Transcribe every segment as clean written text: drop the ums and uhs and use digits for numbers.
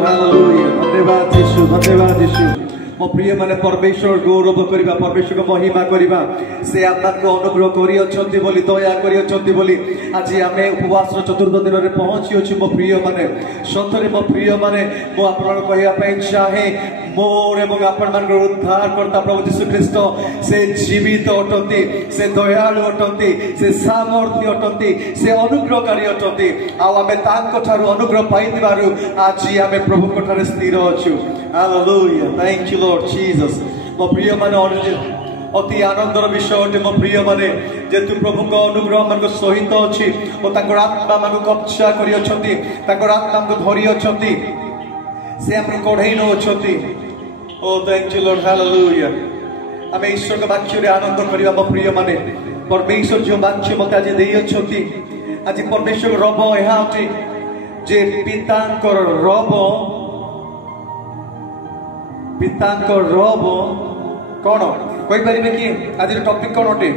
Lord. Hallelujah. धन्यवाद यीशु, धन्यवाद यीशु। मो प्रिय माने परमेश्वर गौरव करिबा, परमेश्वर को महिमा करिबा, से आत्मा को अनुग्रह करि अछंती बोली, दया करि अछंती बोली आज आमे उपवास चतुर्थ दिन रे पहुंची अछि। मो प्रिय माने सतरे मो प्रिय माने मो आपन कहिया पई चाहे मोर एवं आपण मान उद्धार करता प्रभु यीशु ख्रीष्ट से जीवित अटंती, से दयालु अटंती, से सामर्थ्य अटंती, से अनुग्रहकारी अटंती। आ आमे तांको ठारू अनुग्रह पाइतिबारु आज आमे प्रभु को ठारे स्थिर अछु। Hallelujah, thank you Lord Jesus. मो प्रिय माने अति आनंदर विषय अटे मो प्रिय माने जेतु प्रभु को अनुग्रह मान सहित अछि ओ तांकर आत्मा मान कब्जा करि अछंती, तांकर आत्मा को धरि अछंती, से हम कोढै न अछंती। ओ थैंक यू लॉर्ड, हालेलुया। आमे ईश्वर के वाक्य रे आनंद करिबा मो प्रिय माने परमेश्वर जो वाक्य मते आज देई अछंती। आज परमेश्वर रब एहा अटे जे पितांकर रब, पितांकर रब कौन कहि परिबे कि आज टॉपिक कौन अटे?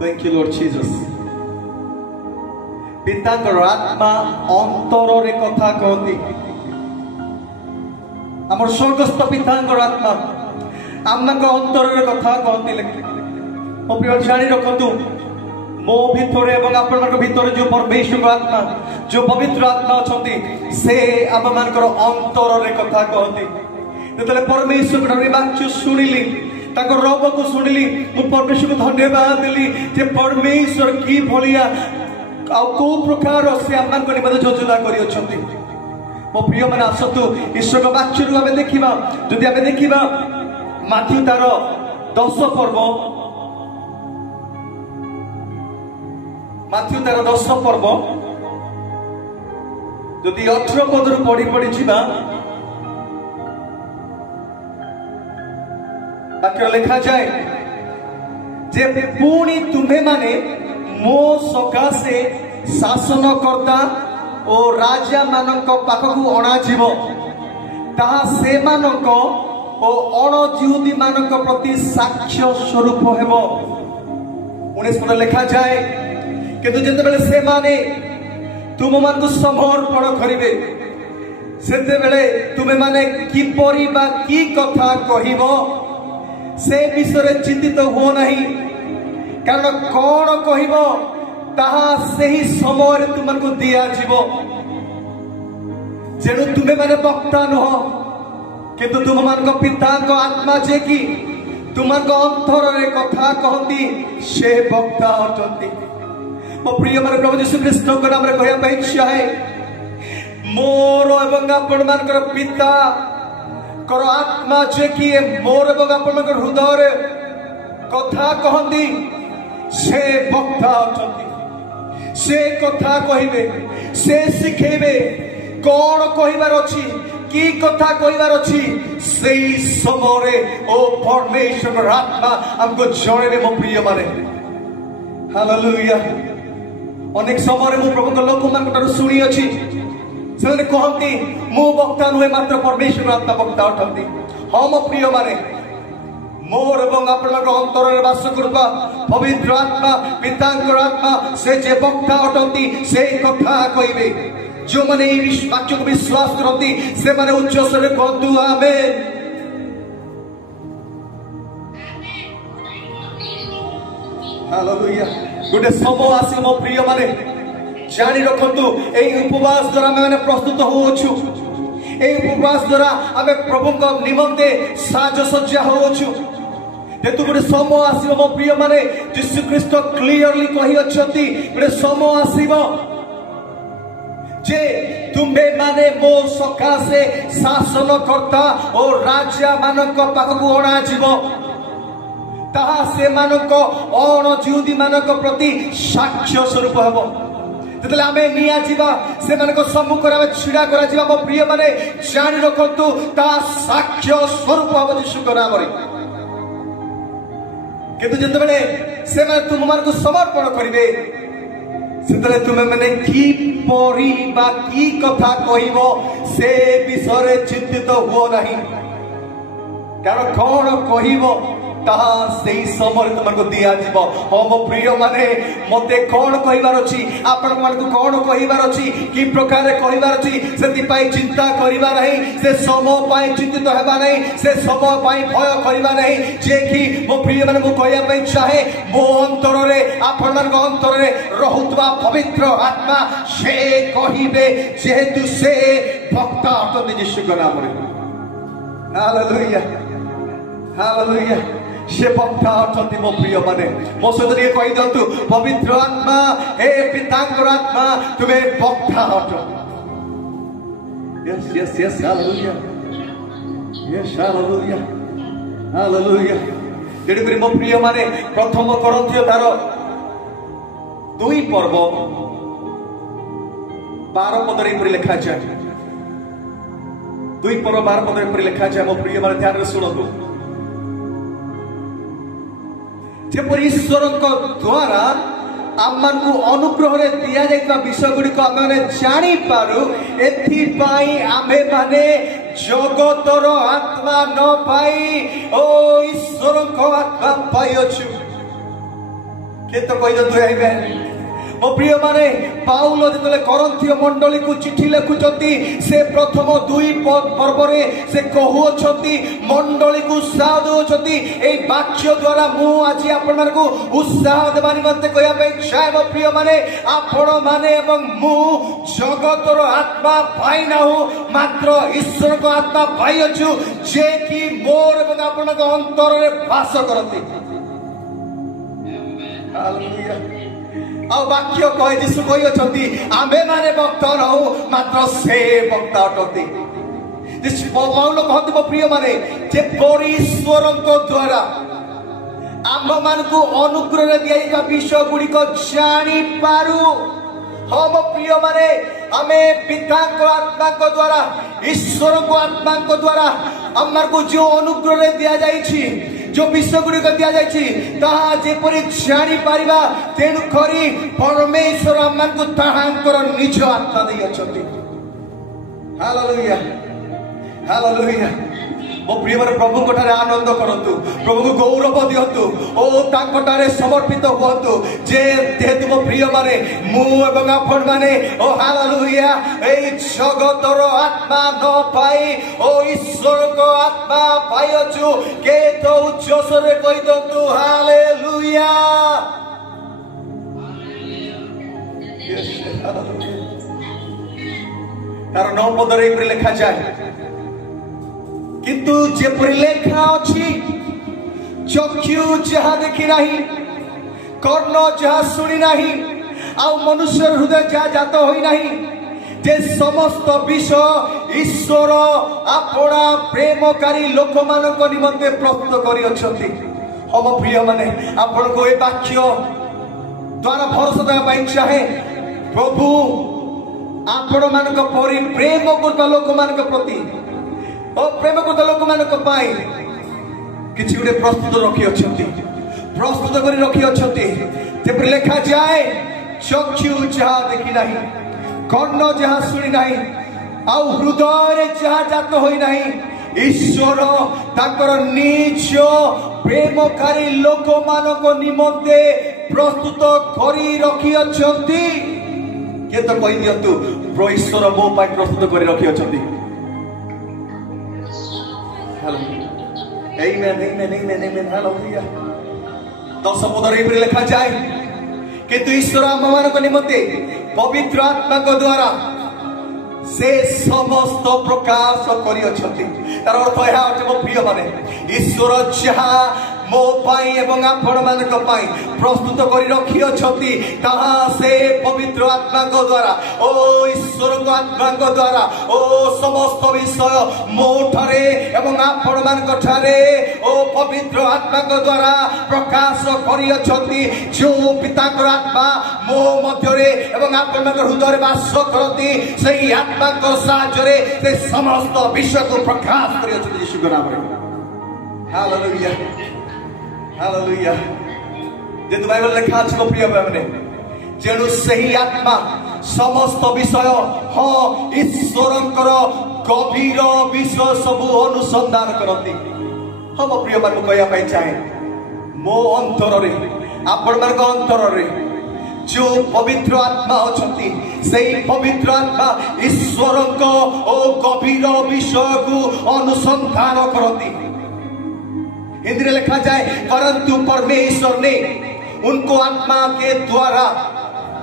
Thank you Lord Jesus. पितांकर आत्मा अंतर रे कथा कहती, हमर स्वर्गस्थ पितांकर आत्मा आमक अंतर रे कथा कहती। मो प्रिय जानि रखतु मो भितर एवं आपन भितर जो परमेश्वर आत्मा, जो पवित्र आत्मा अछंती, से आम मानकर अंतर रे कथा कहती। जेतले परमेश्वर वाक्य शुणिली, ताको रब को शुणिली, मु परमेश्वर को धन्यवाद देली जे परमेश्वर की भलिया आ को प्रकार से आम को निमंत्रण योजना करि अछंती। मो प्रिय माने आसतु ईश्वर को वाक्य रु आमे देखिबा, जदि आमे देखिबा माथ्यू तार 10 पर्व, माथ्यू तार 10 पर्व जदि 18 पद रु पढ़ी पढ़ी जीवा वाक्य लिखा जाए जे पुणी तुम्हें माने मो सकाशे शासनकर्ता और राजा मानक पाखकु अणा जीव, ताहा से मानक ओ अणजिहुदी मानक प्रति साक्ष्य स्वरूप हेबो। 19 पद लिखा जाए किंतु जेतेबेले से माने तुम मान को समर्पण करिवे, सेते बेले तुमे माने किपरि बा की कथा कहिबो से विषय चिंतित हो नहीं, कारण कौन कहिबो ताहा सही समय तुमको दिया जीवो। जेणु तुमे माने वक्ता नुह, किंतु तुम मान पिता को आत्मा जे कि तुम अंतर रे कथा कहती, से वक्ता अटंती। मो प्रिय माने प्रभु यीशु ख्रीष्ट को नाम रे कहया पई चाहे मोर एवं आपण मानकर पिता कर आत्मा जे कि मोर एवं आपण हृदय रे कथा कहती, से वक्ता अटंती। से कथा कहिबे, से शिखेबे, कौन कहिबार अछि, की कथा कहिबार अछि, सेई समय ओ परमेश्वर आत्मा हमको जणेबे। मो प्रिय माने हालेलुया। अनेक समय मु प्रभु को लोक मान शुणी अच्छी से कहती मु वक्ता नुहे मात्र परमेश्वर आत्मा वक्ता अटंती। हाँ मो प्रिय माने मोर एवं आपण अंतर में वास करबा पवित्र आत्मा पितांकर आत्मा से जे वक्ता अटंती, से कथा कहिबे। जो माने ई वाक्य को विश्वास करती से माने उच्च स्वर कहतु आमेन। हालेलुया। गोटे समय आसी मो प्रिय माने जानी रखतु एई उपवास द्वारा आमे माने प्रस्तुत होछु, एई उपवास द्वारा आमे प्रभु को निमंते साजसज्जा होछु। जेतु गोटे समय आसीबो मो प्रिय माने यीशु ख्रीष्ट क्लियरली कहि अछंती गोटे समय आसीबो जे तुम्बे माने मो सकाशे शासनकर्ता और राजा मानक पाखकु अणा जीवो, ताहा से मानक अणजिहुदी मानक प्रति साक्ष्य स्वरूप हेबो। जेतले आमे निया जीवा से मानक सम्मुख रे छिड़ा करा जीवा मो प्रिय माने जानि रखंतु ता साक्ष्य स्वरूप हेबो यीशु को नाम रे। किंतु जेतबेले से माने तुम मान को समर्पण करिवे सेतले तुमे माने की परी बा की कथा कहिबो से विषय चिंतित हो नहीं, कारण कौन कहिबो ताहा सेही समय तुमको दिया जीवो। हो मो प्रिय माने मते कोन कहिबार अछि आपण मानकु कोन कहिबार अछि कि प्रकार कहिबार अछि सेति पाई चिंता करिबा नहीं से समय पाई चिंतित हेबा नहीं से समय पाई भय करिबा नहीं जे कि मो प्रिय माने मु कहिया पई चाहे मो अंतर रे आपण मान अंतर रे रहुतबा पवित्र आत्मा से कहिबे जेहेतु से भक्त अटନ୍ତି यीशु के नाम रे। हालेलुया हालेलुया से भक्त अटନ୍ତି मो प्रिय माने मो सहित ये कहि दंतु पवित्र आत्मा हे पितांकर आत्मा तुमे भक्त अट। Yes yes yes hallelujah yes hallelujah hallelujah. तेणु करी मो प्रिय माने प्रथम कोरिन्थियो तार 2 पर्व 12 पदरे पर लिखा जाए 2 पर्व 12 पदरे पर लिखा जाए मो प्रिय माने ध्यान रे सुनतु जेपर ईश्वर द्वारा आमको अनुग्रह रे दिया जाइता विषय गुडी को आमे जानी पारु एथि पाई आमे माने जगतर आत्मा न पाई ओ ईश्वर को आत्मा पाई अछु के तो कहि दतु आइबे मो प्रिय माने पाउल जतले कोरिन्थियो मंडली को चिट्ठी लिखुचंती से प्रथम 2 पर्व रे से कहउछंती मंडली को उत्साह दोछंती ए वाक्य द्वारा मु आज आपण मन को उत्साह देबा निमंते कहया पे चाहे मो प्रिय माने आपण माने एवं मु जगतर आत्मा पाई ना हो मात्र ईश्वर को आत्मा पाई अछु जे कि मोर एवं आपण को अंतर रे वास करती। हालेलुया आ वाक्य कहि यीशु कहि अछंती आमे माने भक्त नहु मात्र से भक्त अटନ୍ତି। दिस पाउल कहते मो प्रिय माने जे परमेश्वरଙ୍କ द्वारा आम मान को अनुग्रह दिया विषय गुडी को जानी पारु। हम प्रिय माने आमे पिता को आत्मा को द्वारा ईश्वर को आत्मा को द्वारा हमर को जो अनुग्रह दिया जाइछि जो विषय गुडी को दिया जाइछि ताहा जेपरि जानि पारिबा तेनु करी परमेश्वर हमन को ताहांकर निज आत्मा दे अछंती। हालेलुया हालेलुया मो प्रिय प्रभु कोठारे आनंद करंतु प्रभु को गौरव दियंतु ओ तांकोटारे समर्पित हुअंतु जे जेहेतु मो प्रिय माने मु एवं आपण माने ओ हालेलुया ए जगतर आत्मा न पाई ओ ईश्वर को आत्मा पाई अछु के तो उच्चस्वरे कहि दंतु हालेलुया। यस हालेलुया तार 9 पदरे लिखा जाए किंतु जेपरि लेखा अछि चक्षु जहा देखि नाही कर्ण जहा सुनी नाही आ मनुष्य हृदय जहा जात होई नाही जे समस्त विषय ईश्वर आपणा प्रेमकारी लोक मानक निमंते प्रस्तुत करि अछंती। हम प्रिय माने आपण को ए वाक्य द्वारा भरोसा देबा पई चाहे प्रभु आपण मानक परि प्रेम करता लोक मानक प्रति ओ प्रेम को लोक मानक पाई किछि गुडे प्रस्तुत रखि अछंती प्रस्तुत करी रखि अछंती जेपर लिखा जाए चक्षु जहा देखि नाही कर्ण जहा सुनी नाही आ हृदय रे जहा जात होई नाही ईश्वर ताकर निज प्रेमकारी लोक मानक निमंते प्रस्तुत करी रखि अछंती। के तो कहि दियंतु ईश्वर मो पाई प्रस्तुत करी रखि अछंती। Amen, amen, amen, amen, hallelujah. 10 पदरे पर लिखा जाए किंतु ईश्वर आम निमंते पवित्र आत्मा को द्वारा से समस्त प्रकाश करि अछंती। तार अर्थ या अटे मो प्रिय माने ईश्वर जहा मो पाई एवं आपण मानक पाई प्रस्तुत करी रखि अछंती ताहा से पवित्र आत्मा को द्वारा ओ ईश्वर को आत्मा को द्वारा ओ समस्त विषय मो ठारे एवं आपण मानक ठारे ओ पवित्र आत्मा को द्वारा प्रकाश करी अछंती जो पिता को आत्मा मो मध्य रे एवं आपण मानक हृदय रे वास करती सेही आत्मा को साहाय्य रे से समस्त विषय को प्रकाश करी अछंती यीशु के नाम रे। हालेलुया हालेलुया जे बाइबल लिखा अछि प्रिय भाई जेणु सही आत्मा समस्त विषय हाँ ईश्वरंकर गभीर विषय सब अनुसंधान करती। हम प्रिय भाई कहया चाहे मो अंतर आपण अंतर जो पवित्र आत्मा अछंती से पवित्र आत्मा ईश्वर को ओ गभीर विषय को अनुसंधान करती। हिंदी में लिखा जाए परंतु परमेश्वर ने उनको आत्मा के द्वारा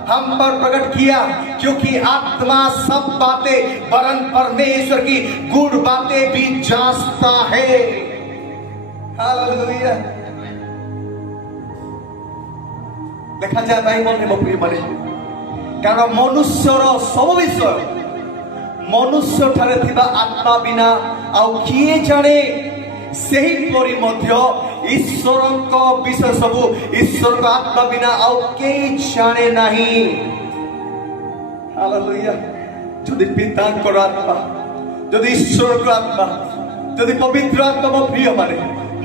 हम पर प्रकट किया, क्योंकि आत्मा सब बातें वरन परमेश्वर की गूढ़ बातें भी जांचता है। हालेलुया। देखा जाए बाइबल में प्रिय माने कारण मनुष्यर सब विषय मनुष्य ठारे थिबा आत्मा बिना आउ किए जाने सही परि मध्य ईश्वर को विषय सबु ईश्वर का आत्मा बिना आउ के जाने नहीं। हालेलुया। यदि पिता को आत्मा यदि ईश्वर को आत्मा यदि पवित्र आत्मा प्रिय माने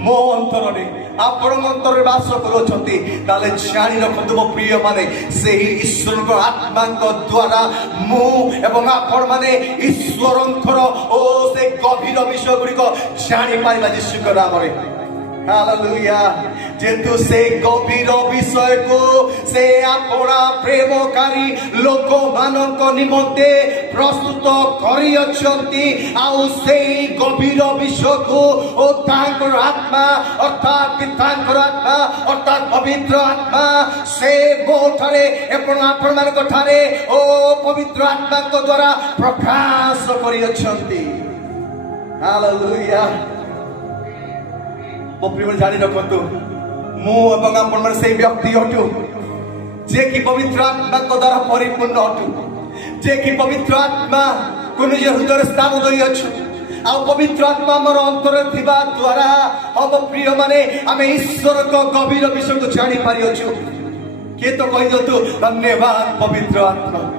मो अंतर ने आपण अंतर वास करोछंती ताले जानि रखंतु मो प्रिय माने सेही ईश्वर को आत्मा को द्वारा मु एवं आपण माने ईश्वरंकर ओ से गभीर विषय गुडी को जानि पाइबा यीशु को नाम रे। हालेलुया। जेतु से गभीर विषय को से अपना प्रेमकारी लोक मानक निमंते प्रस्तुत करी अछंती आउ से गभीर विषय को ओ तांकर आत्मा अर्थात पितांकर आत्मा अर्थात पवित्र आत्मा से मोठरे एपन आपण मानक ठारे ओ पवित्र आत्मा को द्वारा प्रकाश करी अछंती। हालेलुया। मो प्रिय जानि रखंतु मु एवं आपण मन से व्यक्ति हटु जे कि पवित्र आत्मा को द्वारा परिपूर्ण हटु जे कि पवित्र आत्मा को निज हृदय स्थान दई अछु आ पवित्र आत्मा मोर अंतर थिबा द्वारा हम प्रिय माने आमे ईश्वर को गभीर विषय को जानि पारि अछु। के तो कहि दतु धन्यवाद पवित्र आत्मा।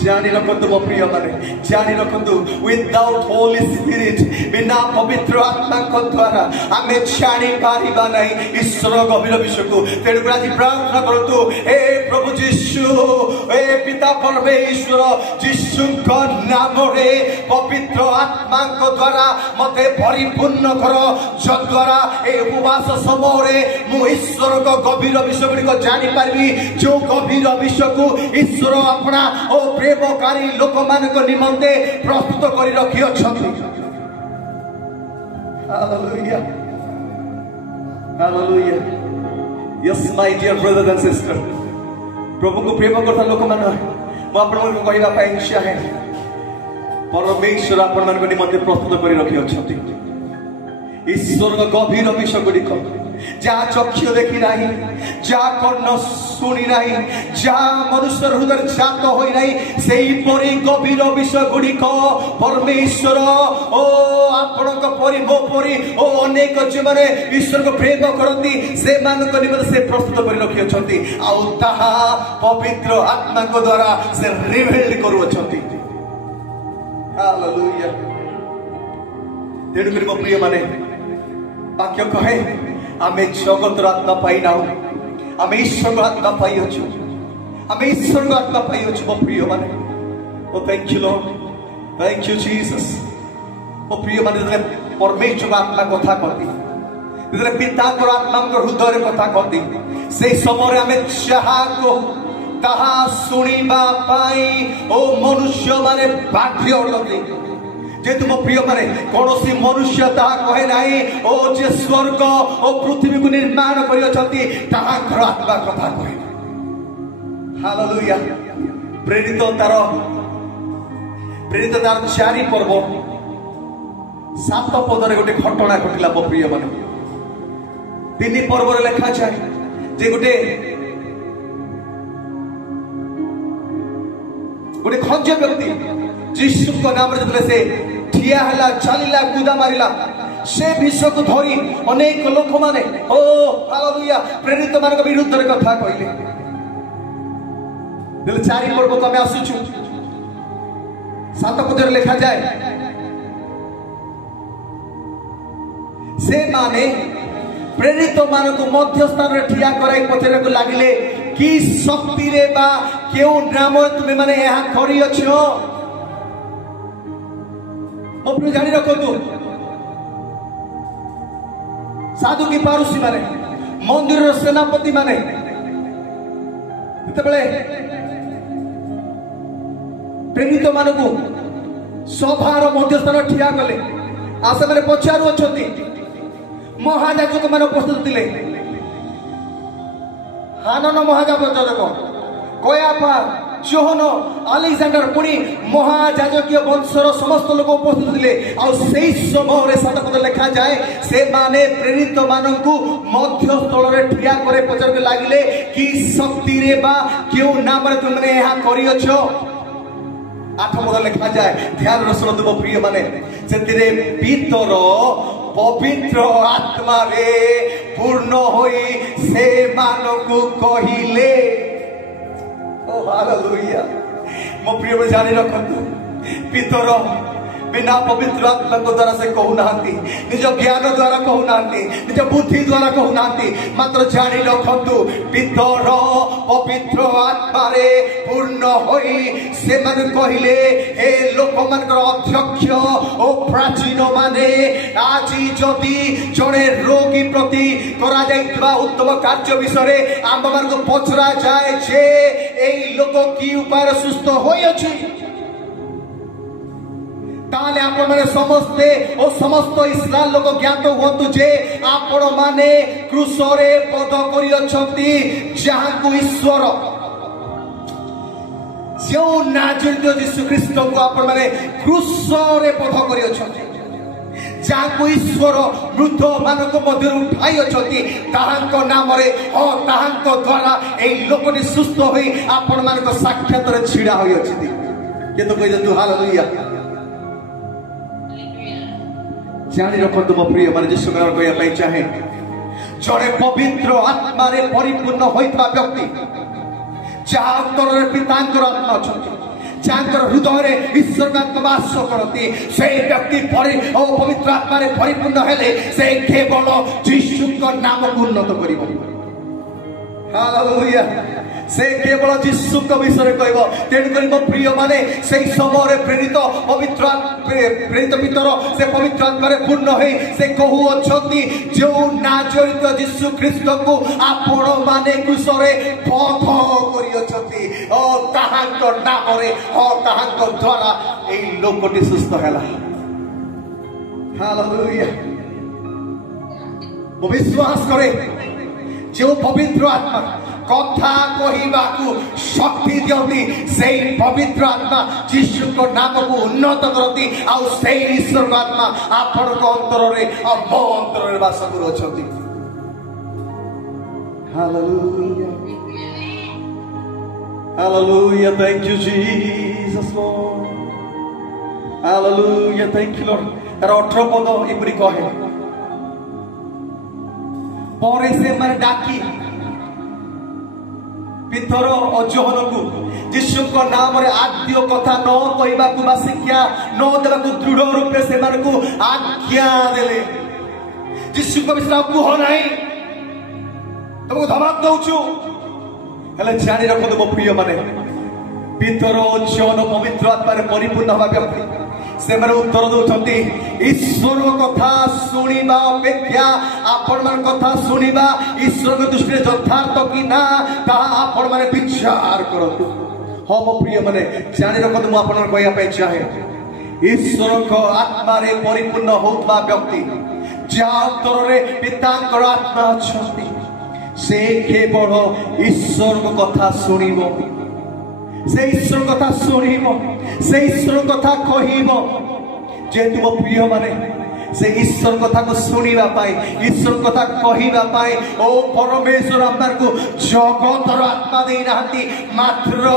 जानी रखंतु मो प्रिय माने जानी रखंतु विदाउट होली स्पिरिट बिना पवित्र आत्मा को द्वारा आमे जानि पारिबा नहीं ईश्वर गभीर विषय को। तेणु आज प्रार्थना करतु हे प्रभु यीशु हे पिता परमेश्वर यीशु को नाम रे पवित्र आत्मा को द्वारा मते परिपूर्ण करो जद्वारा ए उपवास समय रे मु ईश्वर को गभीर विषय को जानि पारबी जो गभीर विषय को ईश्वर अपना ओ प्रेमकारी लोक मानक निमंते प्रस्तुत करी रखी अछंती। Hallelujah. Hallelujah. Yes my dear brothers and sister प्रभु को प्रेम करता लोक मान मो आपण को कहबा पई इच्छा है परमेश्वर आपण मन को निमंते प्रस्तुत करी रखी अछंती। ईश्वर का गभीर विषय गुडी को जहाँ चक्षु देखी नहीं जहाँ कर्ण शुणी नहीं जहाँ मनुष्य हृदय जात हो नहीं से गभीर विषय गुड़िक परमेश्वर ओ आपण मो परी ओ अनेक जो मैंने ईश्वर को प्रेम करती से निमंते से प्रस्तुत कर रखी अछंती आउ ताहा पवित्र आत्मा को द्वारा से रिवील करू अछंती। हालेलुया। तेणु कर मो प्रिय माने वाक्य कहे आमे जगतर आत्मा पाई ना आमे ईश्वर को आत्मा पाई अछु आमे ईश्वर को आत्मा पाई अछु मो प्रिय माने। Oh thank you Lord thank you Jesus. मो प्रिय माने परमेश्वर आत्मा कथा कहती पिता को आत्मा हृदय कथा कहती से समय आमे चाहा को ताहा सुनिबा पाई ओ मनुष्य माने बाध्य होती जेतु मो प्रिय माने कौनसी मनुष्य ताहा कहे नाही ओ जे स्वर्ग ओ पृथ्वी को निर्माण करि अछंती ताहा घर आत्मा कथा कहे। हालेलुया। प्रेरित तार 4 पर्व 7 पदरे गोटे घटना घटिला मो प्रिय माने 3 पर्व रे लिखा जाए जे गोटे खंज व्यक्ति यीशु को नाम रे से ठिया हला चलिला कूदा मारिला से विश्व को धरी अनेक लोक माने ओ हालेलुया प्रेरित मान विरुद्ध रे कथा कहले। 4 पर्व को आमे आसुछु 7 पद रे लिखा जाए से माने प्रेरित मान को मध्य स्थान रे ठिया कराई पचरे को लागिले कि शक्ति रे बा केउ नाम तुमे माने यहां करी अछो। मो प्रिय जानि रखंतु साधु की पारुषी माने मंदिर सेनापति माने प्रेरित मान को सभार मध्यस्थान ठिया कले आशा मैंने पचारू अच्छा महाजाजक मान उपस्थित थे हानन महाजाजक कयाफा जोहन आलेक्सांडर पुणी महाजाजकीय वंशर समस्त लोक उपस्थित थे आई समय सातपद लिखा जाए से माने प्रेरित मानू मध्यस्थल ठिया करे पचार लगिले कि शक्ति रे बा क्यों नाम तुमने यहाँ करियछ 8 पद लिखा जाए ध्यान रसर तुम प्रिय माने से भीतर पवित्र आत्मा रे पूर्ण होई से मानकु कहिले ओ हालेलुया मो प्रिय जानी रखतु भीतर बिना पवित्र आत्मा द्वारा से कहूना निज ज्ञान द्वारा कहूना निज बुद्धि द्वारा कहूना मात्र जानी रखतु भीतर पवित्र आत्मा रे पूर्ण होई से मन कहिले हे लोक मानकर अध्यक्ष ओ प्राचीन माने आज जदि जड़े रोगी प्रति करा जाइतबा उत्तम कार्य विषय आम मान को पचरा जाए जे एई लोक की उपाय सुस्थ होई अछि ताले आपण माने समस्ते ओ समस्त इस्राएल लोक ज्ञात होतु जे आपण माने क्रूसरे पद करि अछंती जहां को ईश्वर जो नाजरीत यीशु ख्रीष्ट को आपण माने क्रूसरे पद करि अछंती जहां को ईश्वर मृत मानक मध्य उठाई अछंती ताहांको नाम रे ओ ताहांको द्वारा एई लोकनी सुस्थ होई आपण मानक साक्षात रे छिडा होई अछंती केतो कहि दे तू हालेलुया जानी रखतु मो प्रिय माने यीशु नाम कहया चाहे जड़े पवित्र आत्मा रे परिपूर्ण होइता व्यक्ति जहाँ अंतर रे पितांकर आत्मा अछंती जहाँकर हृदय रे ईश्वर आत्मा वास करती से व्यक्ति पवित्र आत्मा रे परिपूर्ण हेले से केवल यीशु को नाम को उन्नत करिवो हालेलुया से केवल यीशु को विषय कहबो तेन करी मो प्रिय माने सेई समय प्रेरित पवित्र भीतर से पवित्र आत्मा रे पूर्ण होई से कहू अछंती जो नाजरीत यीशु ख्रीष्ट को आपण माने क्रूसरे पथ करि अछंती ओ ताहांको नाम रे ओ ताहांको द्वारा एई लोकटी सुस्थ हैला हालेलुया वो विश्वास करे जो पवित्र आत्मा कथा कहवाकू शक्ति दियंती से पवित्र आत्मा यीशु को नाम को उन्नत करती आउ से ईश्वर आत्मा आपण को अंतर रे और मो अंतर रे वास करू अछंती hallelujah hallelujah thank you Jesus Lord hallelujah thank you Lord 18 पद एपरी कहे परे से माने डाकी पितर अजहन को यीशु को नाम रे आद्य कथा न कहबा को बा शिक्षा न देबा को दृढ़ रूपे से मान को आज्ञा देले यीशु को विश्वास को हो नहीं तुमको धमक दउछु हेले जानि रखो मो प्रिय माने पितर अजहन पवित्र आत्मा रे परिपूर्ण होबा व्यक्ति से माने उत्तर दउछंती ईश्वर कथा सुनिबा अपेक्षा आपण मान कथा सुनिबा ईश्वर के दृष्टि यथार्थ कि ना ता आपण माने विचार करतु हो मो प्रिय माने जानि रखतु मु आपण कहया पे चाहे ईश्वर को आत्मा रे परिपूर्ण होतबा व्यक्ति जा अंतर रे पितांकर आत्मा अछंती से केवल ईश्वर को कथा सुनिबो से ईश्वर कथा सुनिबो से ईश्वर कथा कहिबो जेतु मो प्रिय माने से ईश्वर कथा को सुनिबा पाई ईश्वर कथा कहिबा पाई ओ परमेश्वर आत्मा को जगतर आत्मा देई नाहंती मात्र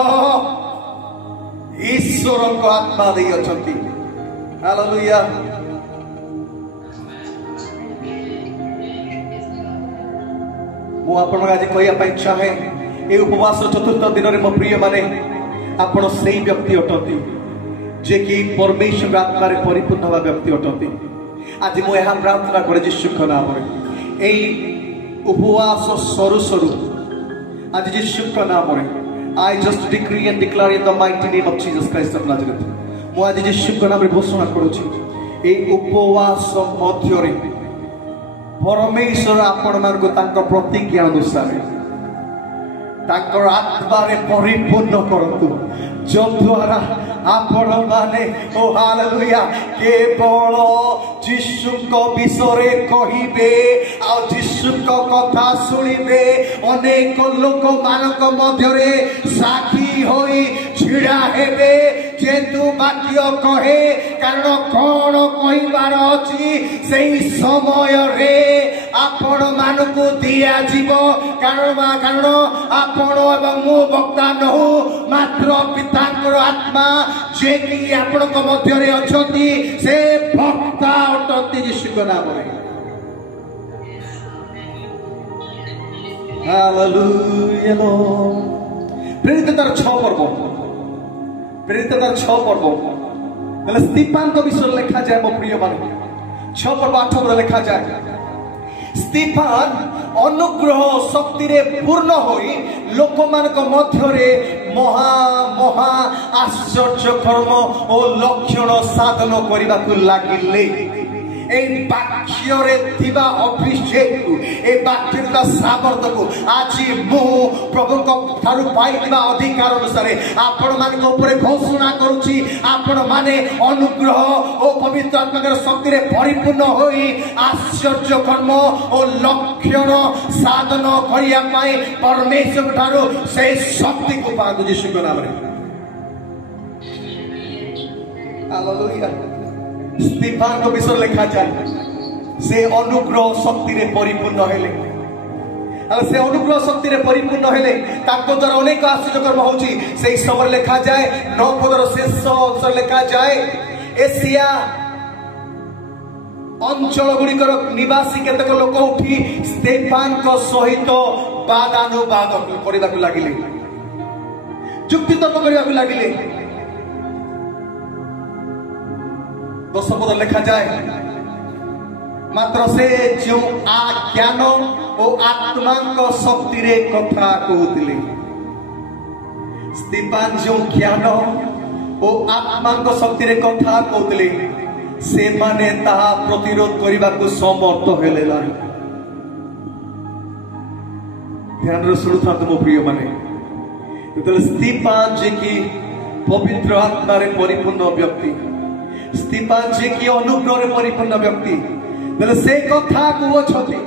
ईश्वर को आत्मा देई अछंती हालेलुया मु आपण आज कहया पाई चाहे ए उपवास चतुर्थ दिन रे मो प्रिय माने आपण सेई व्यक्ति अटंती जे कि परमेश्वर आत्मा रे परिपूर्ण होबा व्यक्ति अटंती आज मु एहा प्रार्थना करे यीशु के नाम रे एई उपवास सरू सरू आज यीशु के नाम रे I just decree and declare in the mighty name of Jesus Christ of Nazareth मु आज यीशु के नाम रे घोषणा करूची एई उपवास मध्य रे परमेश्वर आपण मानक तांको प्रतिज्ञा अनुसार तांकर आत्मारे परिपूर्ण करतु जद्वारा आपण माने ओ हालेलुया केवल जीशुक विषय कहिबे आ जीशुक कथा सुनिबे अनेक लोक मानक मध्यरे साक्षी होई छिड़ा हेबे जेतु वाक्य कहे कारण कौन कहबार अछि सेही समय रे आपण मानकु दिया जीव कारण आपण एवं मु वक्ता नहु मात्र पितांकर आत्मा जे कि आपनक मध्यरे अछंती से वक्ता अटंती यीशुक नाम रे हालेलुया प्रेरिततार 6 पर्व प्रेरिततार 6 पर्व तले स्तिफान को विषय लिखा जाए मो प्रिय माने 6 पर्व 8 पद लिखा जाए स्तिफान अनुग्रह शक्ति रे पूर्ण होई लोक मानक मध्यरे महा महा आश्चर्य कर्म और लक्षण साधन करबा को लागिले वाक्य अभिषेक ए वाक्य सामर्थ को आज मु प्रभु पाई अधिकार अनुसार आपण मान घोषणा करुच्ची आपण माने अनुग्रह और पवित्र आत्मा शक्ति रे परिपूर्ण होई आश्चर्य कर्म और लक्षण साधन करने परमेश्वर ठारू से शक्ति को पांतु यीशु नाम रे हालेलुया स्तिफान को विषय लिखा जाए से अनुग्रह शक्ति रे परिपूर्ण हेले से अनुग्रह शक्ति रे परिपूर्ण हेले ताको द्वारा अनेक आश्चर्य कर्म होची से समय लिखा जाए 9 पदर शेष अंश लिखा जाए एशिया अंचल गुड़िकर निवासी केतक लोक उठी स्तेफान को सहित वादानुवाद करबा को लागिले जुक्ति तर्क करबा को लागिले 10 पद लिखा जाए मात्र से जो ज्ञान और आत्मा शक्ति रे कथा कहते स्तिफान जो ज्ञान और आत्मा शक्ति रे कथा कहते से माने ताहा प्रतिरोध करने को समर्थ हेले ना ध्यान रे शुणुथा मो प्रिय माने स्तिफान जे कि पवित्र आत्मा रे परिपूर्ण व्यक्ति स्तिफान जे कि अनुग्रह रे परिपूर्ण व्यक्ति बेले से कथा को अछती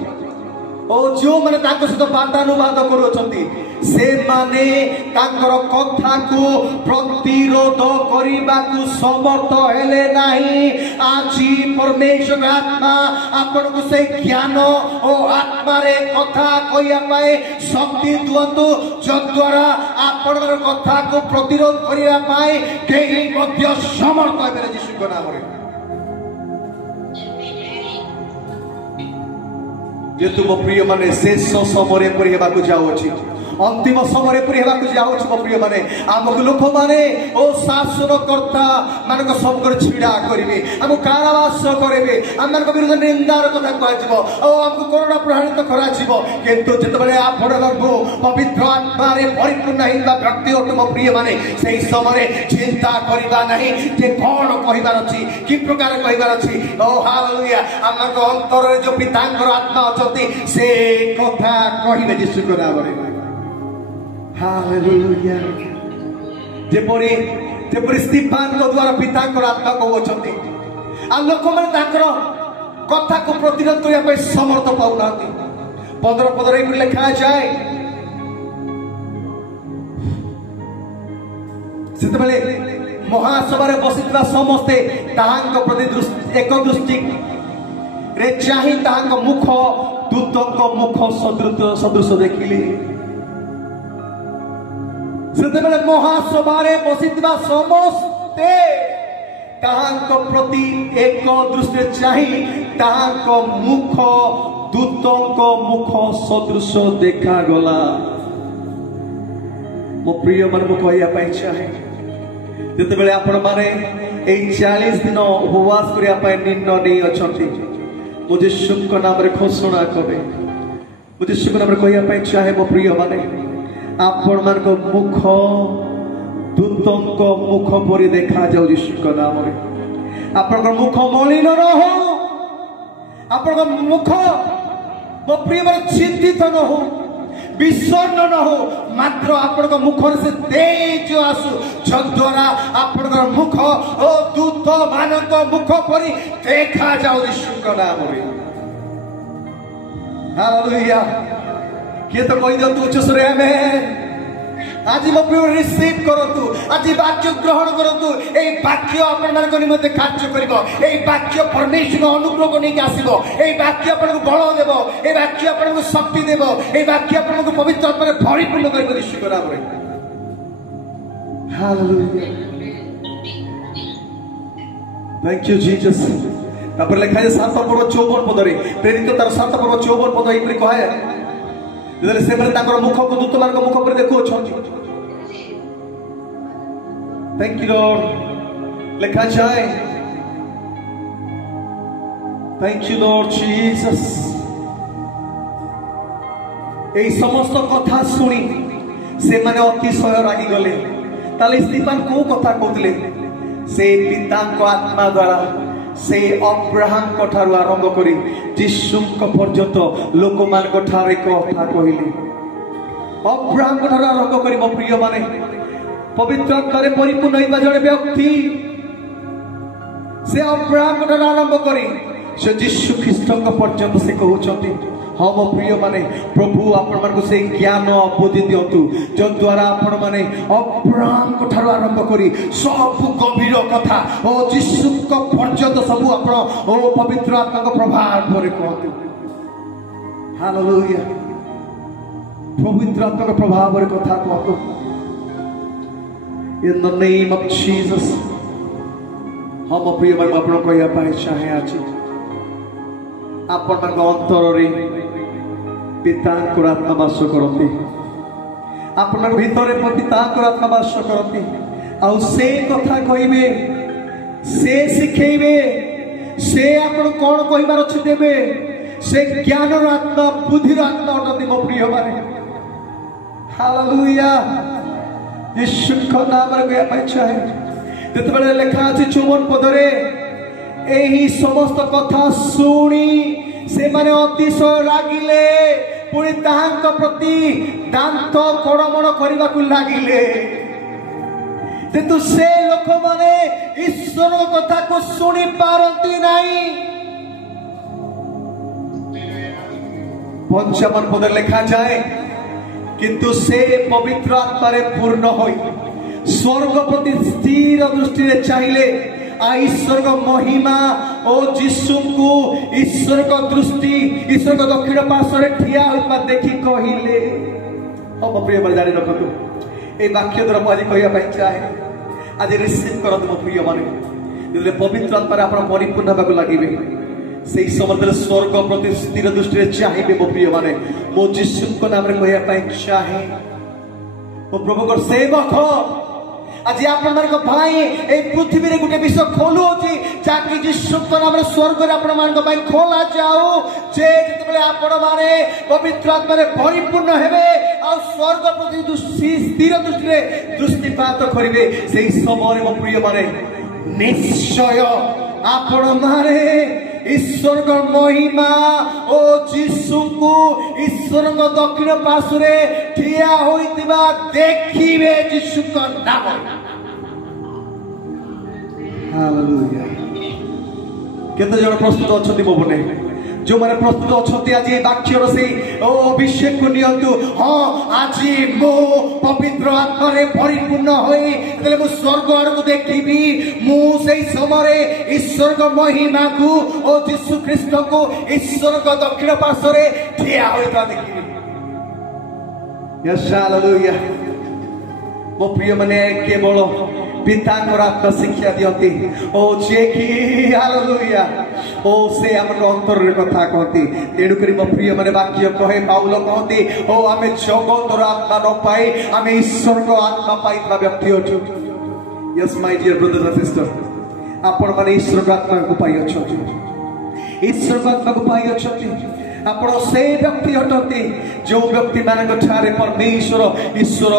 ओ जो माने ताको सहित वादानुवाद करूछंती से माने ताकर कथा को प्रतिरोध करबा को समर्थ हेले नाही आज परमेश्वर आत्मा आपन को से ज्ञान और आत्मा रे कथा कहिया पाए शक्ति दुअंतु जद्वारा आपन कथा को प्रतिरोध करिया पाए केही मध्य समर्थ हेबे यीशु को नाम रे जे तुम प्रिय माने शेष समय पर को जाऊँगी अंतिम समय पर जाऊँ मो प्रिय माने आमको लोक माने ओ शासनकर्ता मानक सब छिड़ा करेंगे आमको कारावास करेंगे आम विरुद्ध निंदार कथा कहजिवो ओ आमको करुणा प्रहारित करा जिवो किंतु जेतबेले आपण पवित्र आत्मा रे परिपूर्ण हिंदा व्यक्ति मो प्रिय माने सेही समय चिंता करबा नहीं जे कोन कहिबार अछि कि प्रकार कहिबार अछि ओ हालेलुया आमको अंतर रे जो पितांकर आत्मा अछती से कथा कहिबे यीशु को नाम रे हालेलुया जेपरी जेपरी स्तिफान को द्वारा पितांकर आत्मा को अछती आ लोक माने ताकर कथा को प्रतिरोध करिया पे समर्थ पाउनाती 15 पदरे लिखा जाए सेतबेले महासभा रे बसितला समस्ते ताहांक प्रति एक दृष्टि रे चाहि ताहांक मुख दूतक मुख सदृश देखिले सेतबेले महासभा रे बसितला समस्ते ताहांक प्रति एक दृष्टि चाहि ताहांक मुख दूतक मुख सदृश देखा गला मो प्रिय मन को कहया पाई चाहे जेतेबेले आपण माने ए 40 दिन उपवास करिया पाई निर्णय नै अछंती मुझे शुभ नाम रे घोषणा करे मुझे शुभ नाम रे कहया पाई चाहे मो प्रिय माने आपण मान को मुख दूतक मुख परि देखा जाउ यीशु नाम रे आपण मुख मलिन न हो आपण मुख मो प्रिय चिंतित न हो विषण्ण न हो मात्र आपण मुखर से तेज आसु जद्वारा आपण मुख ओ दूत मानक मुख परी देखा जाऊ यीशु नाम रे हालेलुया किए तो कहि दो उच्च स्वर आमेन आज मो प्रिय रिसीव करतु आज वाक्य ग्रहण करतु ए वाक्य आपण मान निमंते कार्य करिवो ए वाक्य परमेश्वर अनुग्रह को नहीं आसीबो ए वाक्य आपण को बल देबो ए वाक्य आपण को शक्ति देबो ए वाक्य आपण को पवित्र आत्मा रे परिपूर्ण करिवो यीशु नाम रे हालेलुया थैंक यू जीसस तापर लिखा है 7 पर्व 54 पद रे प्रेरित तार 7 पर्व 54 पद एपरि कहे जदि से माने ताकर मुख को दूत मार्ग मुख पर देखो छथि थैंक यू लॉर्ड लिखा जाए थैंक यू लॉर्ड जीसस ए समस्त कथा सुनी से माने अतिशय रागी गले ताले स्टीफन को कथा कहतले से पिता को आत्मा द्वारा से अब्राहम कठारु आरंभ करी यीशु पर्यंत लोक मान कठार एक कथा कहले अब्राहम कठारु आरंभ करी मो प्रिय माने पवित्र आत्मारे परिपूर्ण होइबा जड़े व्यक्ति से अब्राहम कठारु आरंभ करी से यीशु ख्रीष्ट पर्यंत से कहउछंती हाँ मो प्रिय माने प्रभु आपण मान से ज्ञान बुद्धि दियंतु जो द्वारा आपण माने अब्राहम कठारु आरंभ करी सब गभीर कथा ओ यीशु को पर्यंत सब आपण ओ पवित्र आत्मा को प्रभाव पर कहतु हालेलुया पवित्र आत्मा को प्रभाव पर कथा कहतु in the name of Jesus हाँ मो प्रिय माने आपण कहया पाए चाहे आज आपण अंतर रे पिता को आत्मा वास करती आपण भीतर पिता को आत्मा वास करती आउ से कथा कहबे से शिखेबे से आपण कोन कहबार अछि देबे से ज्ञान आत्मा बुद्धि आत्मा उठती मो प्रिय माने हालेलुया यीशु को नाम रे गया पाछा है जतबेले लेखा अछि 54 पदरे एही समस्त कथा सुनी से माने अतिशय रागिले पुणी ताहांक प्रति दांत कड़मण करने को लगिले से लोक माने ईश्वर कथा को शुणी पारती नहीं 55 पद लिखा जाए किंतु से पवित्र आत्मा रे पूर्ण होई स्वर्ग प्रति स्थिर दृष्टि रे चाहिए ईश्वर को महिमा ओ यीशु को ईश्वर को दृष्टि ईश्वर को दक्षिण पार्श्व ठिया होइबा देखि कहिले हम प्रिय मन जानि रखतु ए वाक्य द्वारा आज कहिया पाइ चाहे आज रिसीव करत मो प्रिय माने जले पवित्र आत्मा रे आपण परिपूर्ण होबाक लागिबे सेही समर्थन स्वर्ग प्रति स्थिर दृष्टि रे चाहिबे मो प्रिय माने मो यीशु को नाम रे कहिया पाइ चाहे ओ प्रभु को सेवक आज आपण भाई ए पृथ्वी रे गुटे विषय खोलु अछि जाकि यीशु को नाम रे स्वर्ग रे आपण मान भाई खोला जाऊ जे जतबेले आपण माने पवित्र आत्मा रे परिपूर्ण हेबे आ स्वर्ग प्रति दृष्टि स्थिर दृष्टि रे दृष्टिपात करिवे सेही समय मो प्रिय माने निश्चय आपण माने ईश्वर को महिमा ओ यीशु को ईश्वर को दक्षिण पार्श्व रे ठिया होइतिबा देखिबे यीशु को नाम हालेलुया केते जण प्रस्तुत अछथि मो बने जो माने प्रस्तुत अछथि आज ए वाक्यर से ओ अभिषेक को नियंतु हां आज मो पवित्र आत्मा रे परिपूर्ण होई तले मो स्वर्ग आड़ को देखिबी मु सेही समय ईश्वर को महिमा को ओ यीशु ख्रीष्ट को ईश्वर को दक्षिण पार्श्व रे ठिया होइता देखिबी यस हालेलुया मो प्रिय माने केवल पिता को आत्मा शिक्षा दियंती ओ जे कि हालेलुया ओ से हमर अंतर रे कथा कहती तेणु करी मो प्रिय माने वाक्य कहे पाउल कहती ओ आमे जगतर आत्मा न पाई आमे ईश्वर को आत्मा पाइतबा व्यक्ति अछु yes my dear brothers and sisters आपण माने ईश्वर को आत्मा को पाई अछथि ईश्वर को आत्मा को पाई अछथि आपण से व्यक्ति हटती जो व्यक्ति मानक ठारे परमेश्वर ईश्वर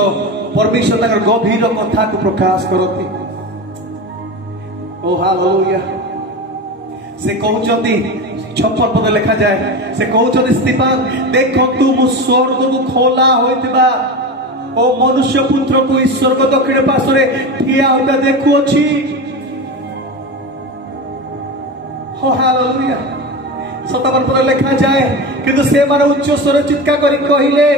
परमेश्वर तंगर गभीर कथा को प्रकाश करती ओ हालेलुया से कहउचंती 56 पद लिखा जाए से कहते स्तिफान देखंतु मु स्वर्ग को खोला होइतिबा ओ मनुष्य पुत्र को स्वर्ग दक्षिण पार्श्व ठिया होता देखुअछि। हालेलुया। 57 पद लिखा जाए किंतु से माने उच्च स्वर चित्कार करी कहिले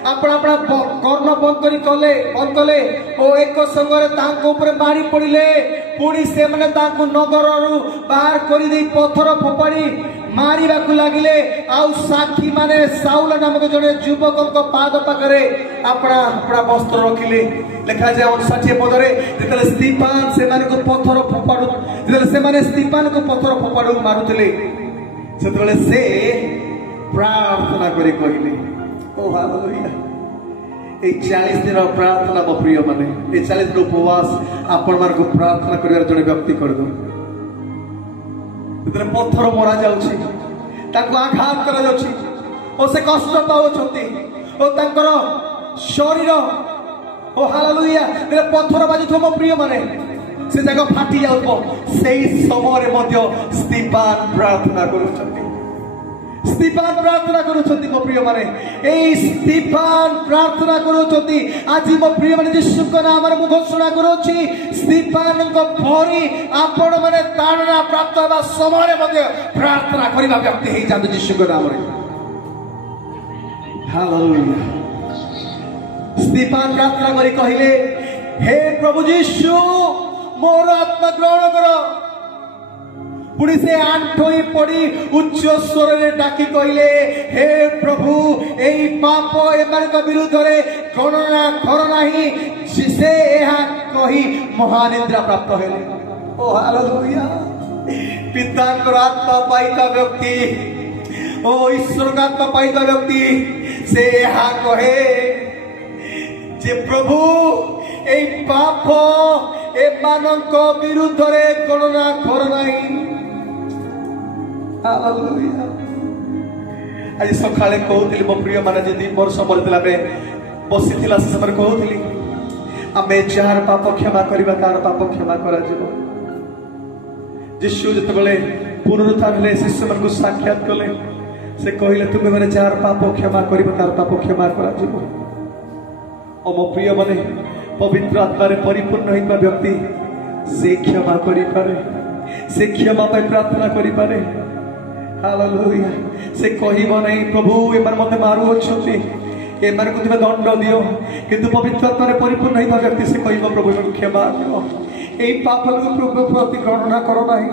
अपना अपना कर्ण बंद कले ओ एक संगरे तांको ऊपर मारी पड़िले पुणी से माने तांको नगररु बाहर करी दे पत्थर फोपाड़ी मारिबा को लागिले आउ साक्षी माने साउल नामक जने युवक पाद पाखरे अपना अपना वस्त्र रखिले। लिखा जाए 59 पदरे जेतले स्तिफान से माने को पत्थर फोपाडु जेतले से माने स्तिफान को पत्थर फोपाडु मारुतले सेतले से प्रार्थना करी कहिले ओ हालेलुया। 40 दिन प्रार्थना मो प्रिय माने 40 दिन उपवास आपण मार को प्रार्थना करिवार जने व्यक्ति कर दो जेतले पत्थर मरा जाउछि ताको आघात करा जाउछि ओ से कष्ट पाउछंती ओ तांकर शरीर ओ हालेलुया तेरे पत्थर बाजुथो मो प्रिय माने से जगह फाटी जाउबो सेही समय रे मध्य स्तिफान प्रार्थना करूछंती स्तिफान प्रार्थना करूछंती मो प्रिय माने ए स्तिफान प्रार्थना करूछंती आज मो प्रिय माने यीशु को नाम रे मु घोषणा करूछि स्तिफान को भरी आपण माने तारणा प्राप्त होबा समय रे मध्ये प्रार्थना करिबा व्यक्ति हे जादु यीशु को नाम रे हालेलुया। स्तिफान प्रार्थना करी कहिले हे प्रभु यीशु मोर आत्मा ग्रहण करो पुणी से आंठोई पड़ी उच्च स्वर रे डाकी कहिले हे प्रभु एई पाप एमान विरुद्ध रे गणना कर नाही से एहा कही महानिद्रा प्राप्त हेले ओ हालेलुया। पितांकर आत्मा पाइता व्यक्ति ओ ईश्वर का आत्मा पाइता व्यक्ति से एहा कहे जे प्रभु एई पाप एमानक विरुद्ध रे गणना कर नाही हालेलुया। आज सकाळे कहूली मो प्रिय माने जे दिन वर्ष मरला बे बसी थिला से समय कहूली आमे जार पाप क्षमा करिबा तार पाप क्षमा करा जिवो। यीशु जतबेले पुनरुत्थान ले शिष्य मन को साक्षात कले से कहिले तुमे माने जार पाप क्षमा करिबा तार पाप क्षमा करा जिवो। ओ मो प्रिय माने पवित्र आत्मा रे परिपूर्ण होइबा व्यक्ति से क्षमा करि पारे से क्षमा पे प्रार्थना करि पारे हालेलुया। से कहिबो नहीं प्रभु एमन मते मारू अछती एमन को तुमे दंड दियो किंतु पवित्र आत्मा रे परिपूर्ण होइबा व्यक्ति से कहिबो प्रभु एमन क्षमा करो एई पाप को प्रभु प्रति गणना करो नहीं।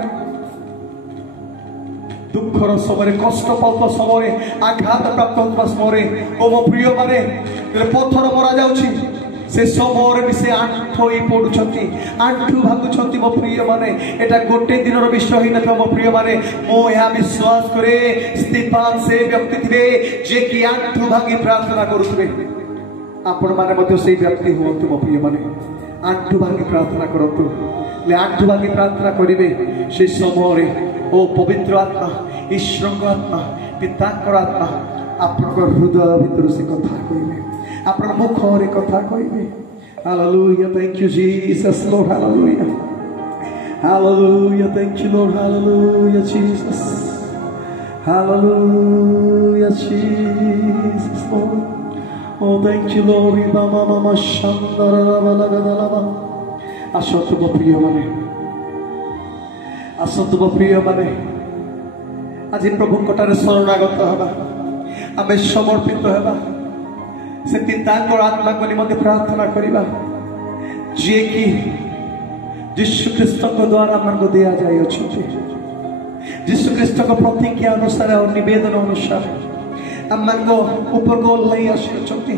दुखर समय कष्ट पाउता समय आघात प्राप्त होता समय ओ मो प्रिय माने पत्थर मरा जाउछि से समय भी से आंठोई पड़ुछंती आंठू भागुछंती मो प्रिय माने एटा गोटे दिन रो विषय ही न मो प्रिय माने मो या विश्वास करे स्तिफान से व्यक्ति थिबे जे कि आंठू भागी प्रार्थना करूथबे आपण माने मध्ये से व्यक्ति होतु मो प्रिय माने आंठू भागी प्रार्थना करतु ले आंठू भागी प्रार्थना करिवे से समय रे ओ पवित्र आत्मा ईश्वर आत्मा पितांकर आत्मा आपनकर हृदय भीतर से कथा कहिबे आपन मुख रे कथा कहिबे hallelujah. Thank you Jesus Lord hallelujah hallelujah thank you Lord hallelujah Jesus hallelujah Jesus Lord oh thank you Lord मामा मामा शांदरा वाला गदलावा आसतु प्रिय माने आसतु प्रिय माने आज प्रभु कटारे शरणागत हबा आमे समर्पित हबा से पितांकर आत्मा को निमंते प्रार्थना करिबा जे कि यीशु ख्रीष्ट को द्वारा मन को दिया जाय अछि यीशु ख्रीष्ट को प्रतिज्ञा अनुसार और निवेदन अनुसार मन को ऊपर को लई आसी अछि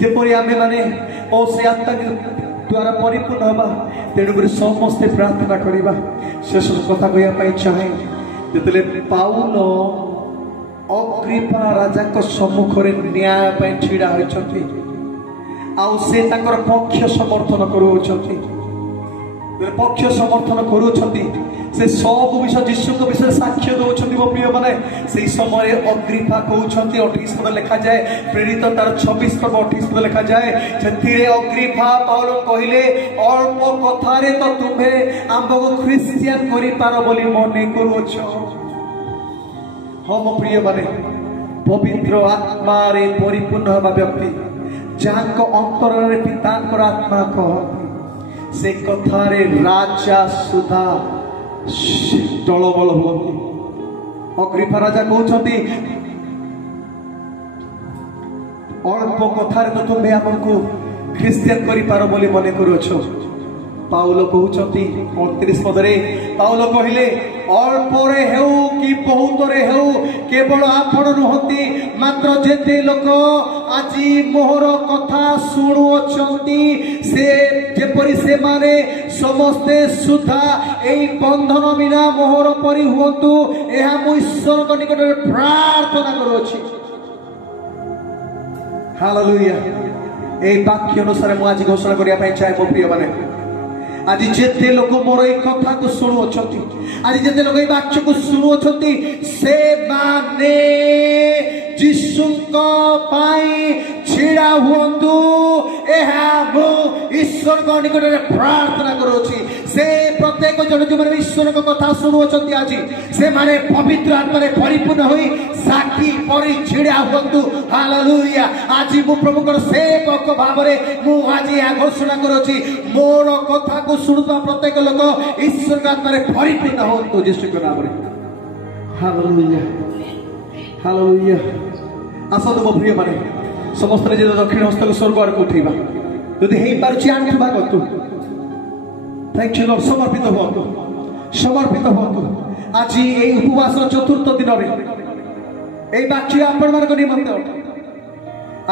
जेपरि आमे माने ओ से आत्मा द्वारा परिपूर्ण हबा तेणु कर समस्त प्रार्थना करिबा शेष कथा कहया पाई चाहे जेतले पाउल अग्रिपा राजा को सम्मुख रे न्याय पे छिड़ा होइछथि आउ से ताकर पक्ष समर्थन करूछथि पक्ष समर्थन करूछथि से सब विषय यीशु को विषय साक्ष्य दउछथि मो प्रिय माने से समय अग्रिपा कहउछथि 28 पद लिखा जाए प्रेरित तार 26 पद 28 पद लिखा जाए सेथिरे अग्रिपा पाउल कहिले अल्प कथारे तो तुम्हे आंबो क्रिश्चियन करि पारो बोली मने करूछ हम प्रिय माने पवित्र आत्मा रे परिपूर्ण होबा व्यक्ति जाको अंतर रे पितांकर आत्मा कहती से कथा रे राजा सुधा टलबल होती। अग्रिपा राजा कहते अल्प कथार तो तुम्हें आमको ख्रिस्टियन करि पारो बोली मने करूछ। पाउल कहते 29 पदरे पाउल कहले अल्परे हेउ कि बहुतरे हेउ केवल आपण नुहति मात्र जेते लोक आजी मोहर कथा शुणुअछंती से जेपरि से माने समस्ते सुधा एई बंधन बिना मोहर परि हुअतु एहा मु ईश्वर निकट प्रार्थना करूछि। हालेलुया। ए वाक्य अनुसार मु आज घोषणा करिया पई चाहे मो प्रिय माने आज जेते लोक मोर ए कथा को शुणुअछंती आज जेते लोक ए वाक्य को शुणुअछंती से माने जिसुको पाई छिड़ा हुअंतु एहा मु ईश्वर निकट प्रार्थना करूछि। से प्रत्येक जन जो माने ईश्वर को कथा शुणुअछंती आज से माने पवित्र आत्मा रे परिपूर्ण होई साखी परि छिड़ा हुअंतु। हालेलुया। आज मु प्रभुकर सेवक भावरे मु आज या घोषणा करूछि मोर कथा को शुणुता प्रत्येक लोक ईश्वर आत्मा रे परिपूर्ण होंतु यीशु के नाम रे। Hallelujah hallelujah. आसतु मो प्रिय माने समस्त जे दक्षिण हस्त को स्वर्ग आड़ को उठेबा यदि हेई पारुछि आंठ भागतु। Thank you Lord. समर्पित होंतु आज एई उपवास चतुर्थ दिन रे एई वाक्य आपण मानक निमंते अटे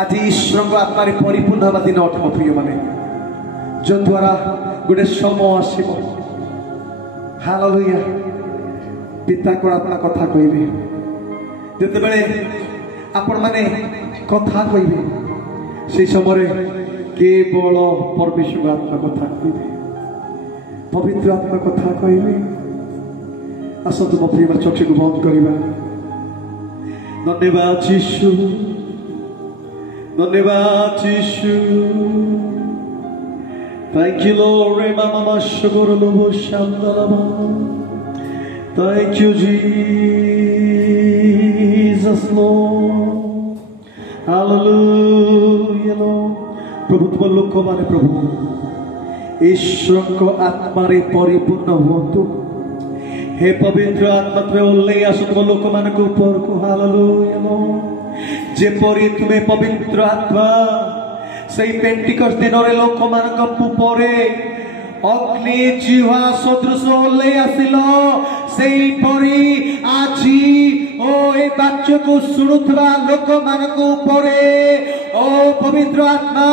आज ईश्वर आत्मा रे परिपूर्ण होबा दिन अटे मो प्रिय माने जो द्वारा गोटे समय आसीबो। हालेलुया। पिता को आत्मा कथा कहबे जते बेले आपण माने कथा कहबे से समय केवल परमेश्वर आत्मा कथा कहबे पवित्र आत्मा कथा कहबे। आसतु मो प्रिय चक्षु को बंद करिबा। धन्यवाद यीशु धन्यवाद यीशु। Thank you Lord. Mama shukuru lobo shandalaba. Thank you Jesus Lord. Hallelujah Lord. प्रभु तुम लोक माने प्रभु ईश्वर को आत्मा रे परिपूर्ण होतु। हे पवित्र आत्मा तुम ओल्ले आसु तुम लोक मान को ऊपर को। Hallelujah Lord। जेपरि तुम्हें पवित्र आत्मा सही पेंटिकस्ट दिन रे लोक मानक पुपरे अग्नि जीवा सदृश ओल्ले आसिलो सही परी आजी ओ ए वाक्य को सुनुथबा लोक मानक ऊपरे ओ पवित्र आत्मा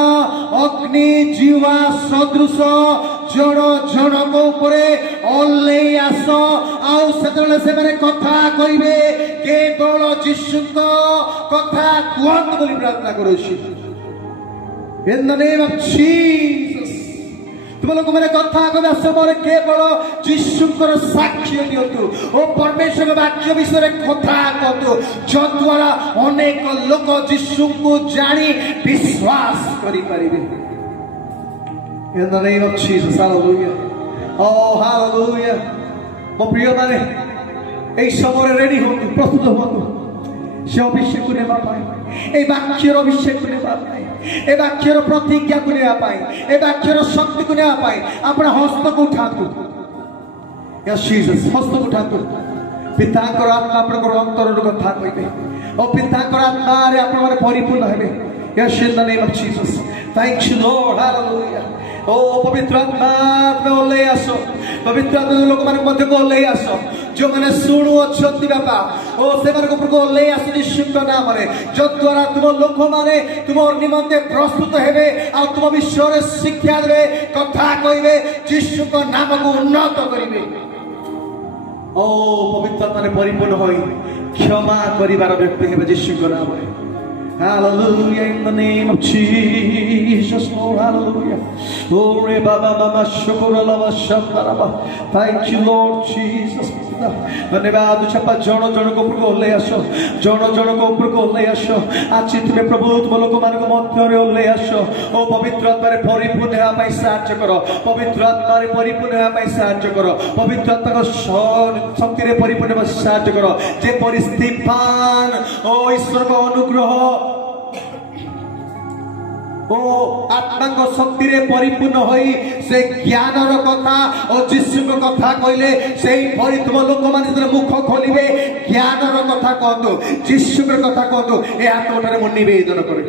अग्नि जीवा सदृश जड़ जड़ को ऊपरे ओल्ले आस आउ सेतले से माने कथा कहिबे केवल यीशु को कथा कहत बोली प्रार्थना करूछी। In the name of Jesus तुम लोग मेरे कथा कहबा समय केवल यीशुकर साक्ष्य दियंतु ओ परमेश्वर वाक्य विषय कथा कहतु जो द्वारा अनेक लोक यीशु को जानी विश्वास करि परिबे। In the name of Jesus hallelujah oh hallelujah। मो प्रिय माने एई समय रेडी होतु प्रस्तुत होतु से अभिषेक को नेबा पाए ए वाक्यर अभिषेक को नेबा पाए ए वाक्यर प्रतिज्ञा को नेबा पाए ए वाक्यर शक्ति को नेबा पाए अपना हस्त को उठातु। यस जीसस हस्त को उठातु। पिताकर आत्मा आपनकर अंतर कथा कहबे ओ पिताकर आत्मा रे आपण माने परिपूर्ण हेबे। Yes in the name of Jesus thank you Lord hallelujah. ओ पवित्र आत्मा तुम ओल्ले आसो पवित्र आत्मा लोक मान मध्य को ओल्ले आसो जो माने सुनु अछंती बापा ओ से मान को ओल्ले आसो यीशु नाम रे जो द्वारा तुम लोक माने तुम निमंते प्रस्तुत हेबे आ तुम विश्व रे शिक्षा देबे कथा कहबे यीशु को नाम को उन्नत करिवे। ओ पवित्र आत्मा रे परिपूर्ण होई क्षमा करिवार व्यक्ति हेबे यीशु को नाम रे। Hallelujah in the name of Jesus Lord hallelujah oh re baba mama shukura lava shandaraba thank you Lord Jesus धन्यवाद छपा जन जन को ऊपर को ओल्ले आसो जन जन को ऊपर को ओल्ले आसो आज तुम्हें प्रभु तुम लोक मान मध्य ओल्ले आसो ओ पवित्र आत्मा परिपूर्ण होगा साहाय्य कर पवित्र आत्मा परिपूर्ण होगा साहाय्य कर पवित्र आत्मा शक्ति परिपूर्ण साहाय्य कर जे परिस्थितिपान ओ ईश्वर को अनुग्रह ओ आत्मा को शक्ति रे परिपूर्ण होई से ज्ञान रो कथा और जीशु को कथा कहले सेही परि तुम लोक माने जदि मुख खोलिबे ज्ञान रो कथा कहतो जीशु को कथा कहतो ए आत्माटारे मु निवेदन करे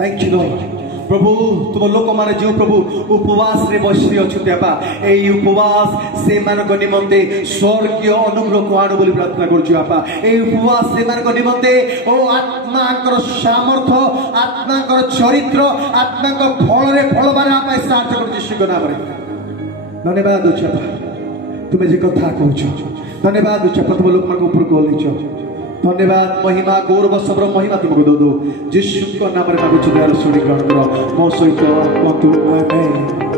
थैंक यू लॉर्ड प्रभु तुम लोक माने जो प्रभु उपवास रे बसी अछुते बा एई उपवास से मानक निमंते स्वर्गीय अनुग्रह को आनु बोली प्रार्थना करछु आपा एई उपवास से मानक निमंते ओ आत्माकर सामर्थ्य आत्माकर चरित्र आत्माकर फल रे फल बारा आपा साहाय्य कर यीशु के नाम रे धन्यवाद छपा तुमे जे कथा कहछो धन्यवाद छपा तुम लोक मान ऊपर को लेछो धन्यवाद महिमा गौरव सब महिमा तुमको दो दो यीशु को नाम रे मांगुछु दयालु सुनी ग्रहण करो मो सहित कहतु आमेन।